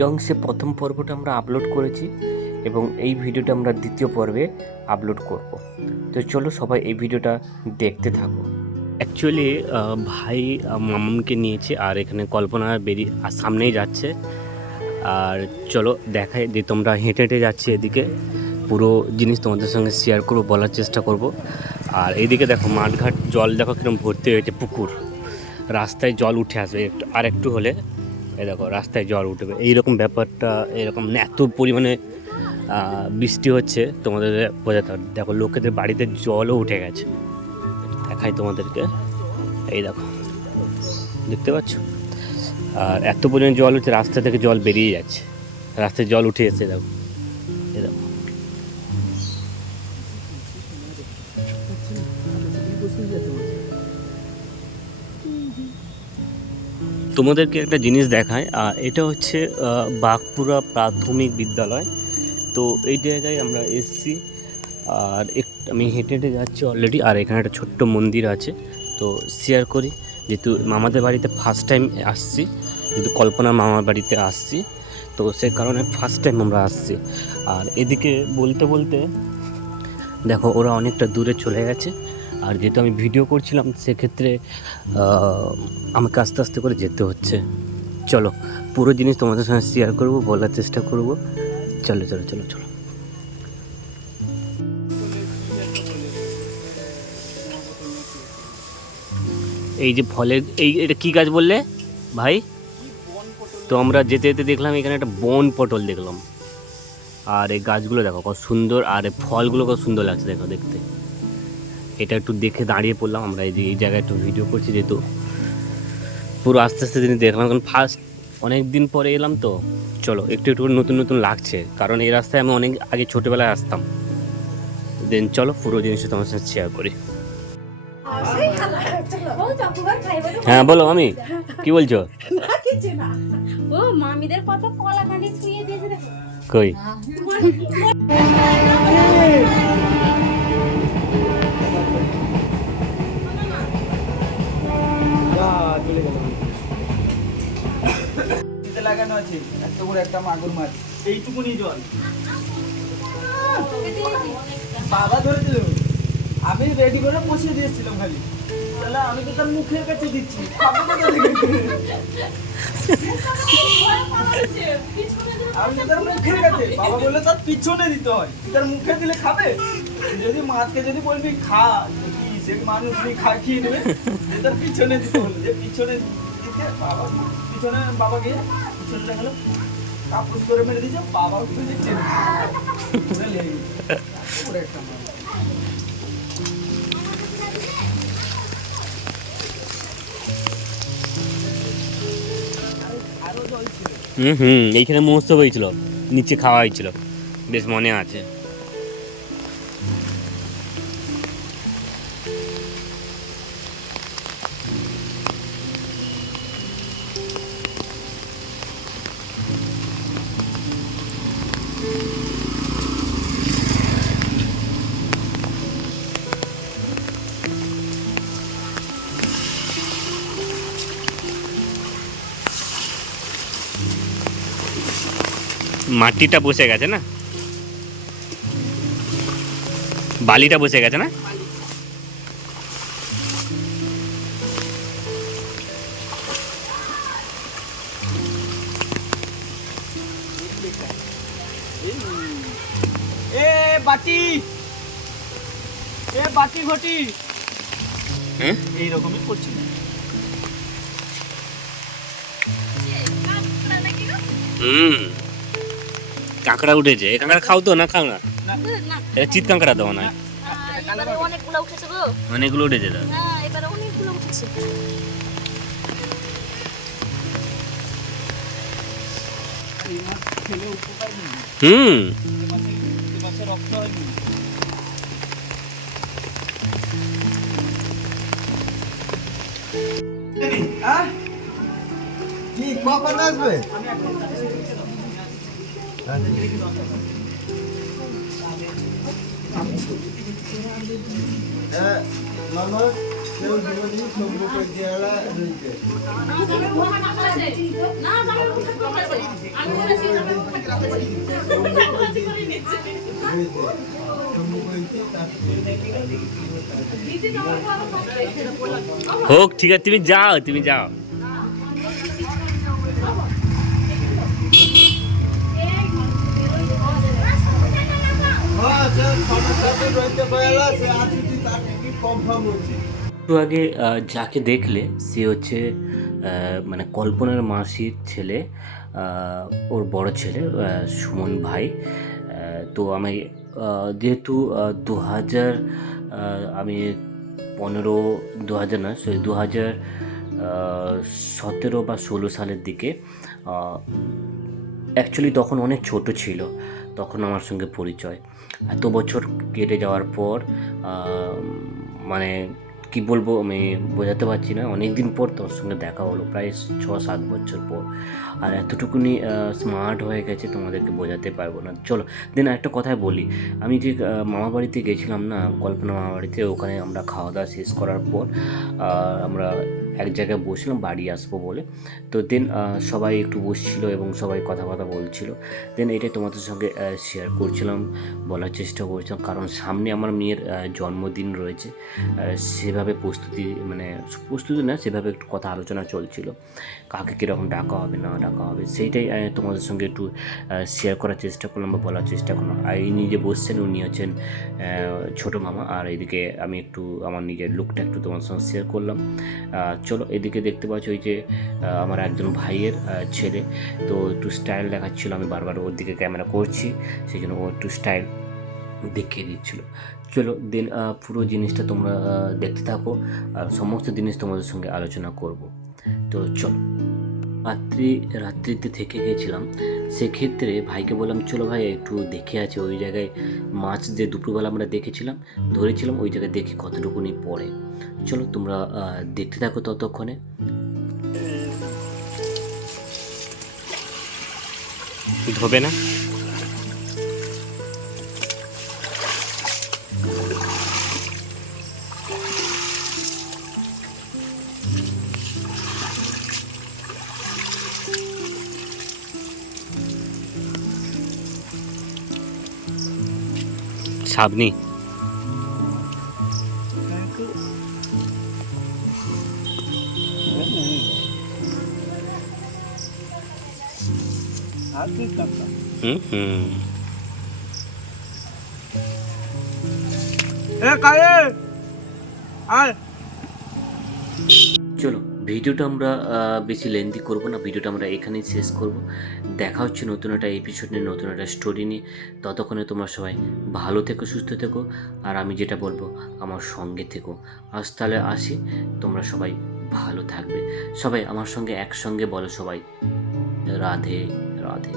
এই অংশে প্রথম পর্বটা আমরা আপলোড করেছি এবং এই ভিডিওটা আমরা দ্বিতীয় পর্বে আপলোড করব। তো চলো সবাই এই ভিডিওটা দেখতে থাকো। অ্যাকচুয়ালি ভাই মামামকে নিয়েছে আর এখানে কল্পনা বেরিয়ে সামনেই যাচ্ছে। আর চলো দেখাই যে তোমরা হেঁটে হেঁটে যাচ্ছে এদিকে, পুরো জিনিস তোমাদের সঙ্গে শেয়ার করবো, বলার চেষ্টা করব। আর এইদিকে দেখো মাঠঘাট, জল দেখো কিরকম ভর্তি হয়েছে, পুকুর, রাস্তায় জল উঠে আসবে আর একটু হলে। এই দেখো রাস্তায় জল উঠবে, এইরকম ব্যাপারটা, এরকম এত পরিমাণে বৃষ্টি হচ্ছে তোমাদের বোঝাতে হবে। দেখো লোকেদের বাড়িতে জলও উঠে গেছে, দেখাই তোমাদেরকে। এই দেখো দেখতে পাচ্ছ, আর এত পরিমাণে জল হচ্ছে, রাস্তা থেকে জল বেরিয়ে যাচ্ছে, রাস্তায় জল উঠে এসেছে। দেখো এই দেখো, তোমাদেরকে একটা জিনিস দেখায়। এটা হচ্ছে বাঘপুরা প্রাথমিক বিদ্যালয়। তো এই জায়গায় আমরা এসছি, আর আমি হেঁটে হেঁটে যাচ্ছি অলরেডি। আর এখানে একটা ছোট্ট মন্দির আছে, তো শেয়ার করি। যেহেতু মামাদের বাড়িতে ফার্স্ট টাইম আসছি, যেহেতু কল্পনার মামার বাড়িতে আসছি, তো সে কারণে ফার্স্ট টাইম আমরা আসছি। আর এদিকে বলতে বলতে দেখো ওরা অনেকটা দূরে চলে গেছে। আর যেহেতু আমি ভিডিও করছিলাম, সেক্ষেত্রে আমাকে আস্তে আস্তে করে যেতে হচ্ছে। চলো পুরো জিনিস তোমাদের সঙ্গে শেয়ার করব, বলার চেষ্টা করব। চলো চলো চলো চলো। এই যে ফলের, এটা কি গাছ বললে ভাই? তো আমরা যেতে যেতে দেখলাম এখানে একটা বন পটল দেখলাম। আর এই গাছগুলো দেখো কত সুন্দর, আর এই ফলগুলো কত সুন্দর লাগছে দেখো দেখতে। এটা একটু দেখে দাঁড়িয়ে পড়লাম আমরা, এই জায়গায় একটু ভিডিও করছি, যেহেতু পুরো আস্তে আস্তে জিনিস দেখলাম, কারণ ফার্স্ট অনেক দিন পরে এলাম। তো চলো একটু একটু নতুন নতুন লাগছে, কারণ এই রাস্তায় আমি অনেক আগে ছোটোবেলায় আসতাম। দেন চলো পুরো জিনিসটা তোমার সাথে শেয়ার করি। হ্যাঁ বলো, আমি কি বলছো? ও মামিদের কত কলা কাঁদি ছুঁয়ে দিয়েছে দেখো। কই লাগানো আছে এত বড় একটা মাগুর মাছ, এইটুকুনি জল বাবা ধরে দিল। আমি রেডি করে বসিয়ে দিয়েছিলাম খালি, তাহলে আমি তো তার মুখের কাছে দিচ্ছি। আমি তো তার মুখের কাছে, বাবা বললে তার পিছনে দিতে হয়, তার মুখে দিলে খাবে। যদি মাছকে যদি বলবি খা, সে মানুষ খেয়ে নেবে, তার পিছনে দিতে হলো, যে পিছনে দিতে বাবা, পিছনে বাবা গিয়ে পিছনে দেখালো, কাপুস করে মেরে দিয়েছে, বাবা উঠে দিচ্ছে একটা মাছ। এইখানে মহোৎসব হয়েছিল, নিচে খাওয়া হয়েছিল, বেশ মনে আছে। মাটিটা বসে গেছে না, বালিটা বসে গেছে না। এ বাটি, এ বাটি ঘটি, হ্যাঁ এইরকমই করছি। কাঁকড়া উঠেছে, এই কাঁকড়া খাও তো না? খাও না, এটা চিত কাঁকড়া দেওয়া না। অনেকগুলো উঠেছে গো, অনেকগুলো উঠেছে তো। হ্যাঁ এবারে অনেকগুলো উঠেছে। খেলে উপকার নেই, মাছের রক্ত হয়নি। কি কখন আসবে? মামা না আমি উঠে পড়ে যাই। আমি বলেছি আমি উঠে পড়ে যাই। আমি করে নিচ্ছি। দিদি তো আমার ভালো থাকে। হোক, ঠিক আছে, তুমি যাও, তুমি যাও। একটু আগে যাকে দেখলে সে হচ্ছে মানে কল্পনার মাসির ছেলে, ওর বড় ছেলে সুমন ভাই। তো আমি যেহেতু 2000 আমি 2000 না, সরি 2017 বা 16 সালের দিকে, অ্যাকচুয়ালি তখন অনেক ছোট ছিল, তখন আমার সঙ্গে পরিচয়। এত বছর কেটে যাওয়ার পর মানে কি বলবো, আমি বোঝাতে পারছি না, অনেক দিন পর তোর সঙ্গে দেখা হলো, প্রায় 6-7 বছর পর। আর এতটুকুনি স্মার্ট হয়ে গেছে তোমাদেরকে বোঝাতে পারবো না। চলো দেন একটা কথাই বলি, আমি যে মামা বাড়িতে গেছিলাম না, কল্পনা মামা বাড়িতে, ওখানে আমরা খাওয়া দাওয়া শেষ করার পর আমরা এক জায়গায় বসলাম বাড়ি আসবো বলে। তো দেন সবাই একটু বসছিল এবং সবাই কথা বলছিল। দেন এটাই তোমাদের সঙ্গে শেয়ার করছিলাম, বলার চেষ্টা করছিলাম, কারণ সামনে আমার মেয়ের জন্মদিন রয়েছে। সেভাবে প্রস্তুতি না, সেভাবে একটু কথা আলোচনা চলছিল, কাকে কীরকম ডাকা হবে না ডাকা হবে, সেইটাই তোমাদের সঙ্গে একটু শেয়ার করার চেষ্টা করলাম বা বলার চেষ্টা করলাম। আর ইনি যে বসছেন উনি হচ্ছেন ছোটো মামা, আর এদিকে আমি একটু আমার নিজের লুকটা একটু তোমার সঙ্গে শেয়ার করলাম। চলো, এদিকে দেখতে পাচ্ছ ওই যে আমার একজন ভাইয়ের ছেলে, তো একটু স্টাইল দেখাচ্ছিলো, আমি বারবার ওর দিকে ক্যামেরা করছি, সেই জন্য ও একটু স্টাইল দেখিয়ে দিচ্ছিলো। চলো দেন পুরো জিনিসটা তোমরা দেখতে থাকো, আর সমস্ত জিনিস তোমাদের সঙ্গে আলোচনা করব। তো চলো, রাত্রিতে থেকে গেছিলাম, সেক্ষেত্রে ভাইকে বললাম চলো ভাই একটু দেখে আছে ওই জায়গায় মাছ যে দুপুরবেলা আমরা ধরেছিলাম ওই জায়গায় দেখি কতটুকুনি পড়ে। চলো তোমরা দেখতে থাকো ততক্ষণে। হবে না, সাবনি চলো ভিডিওটা আমরা বেশি লেন্থি করবো না, ভিডিওটা আমরা এখানেই শেষ করব। দেখা হচ্ছে নতুন একটা এপিসোড নিয়ে, নতুন একটা স্টোরি নিয়ে। ততক্ষণে তোমরা সবাই ভালো থেকো, সুস্থ থেকো, আর আমি যেটা বলবো আমার সঙ্গে থেকো। আজ তাহলে আসি, তোমরা সবাই ভালো থাকবে। সবাই আমার সঙ্গে একসঙ্গে বলো, সবাই রাধে রাধে।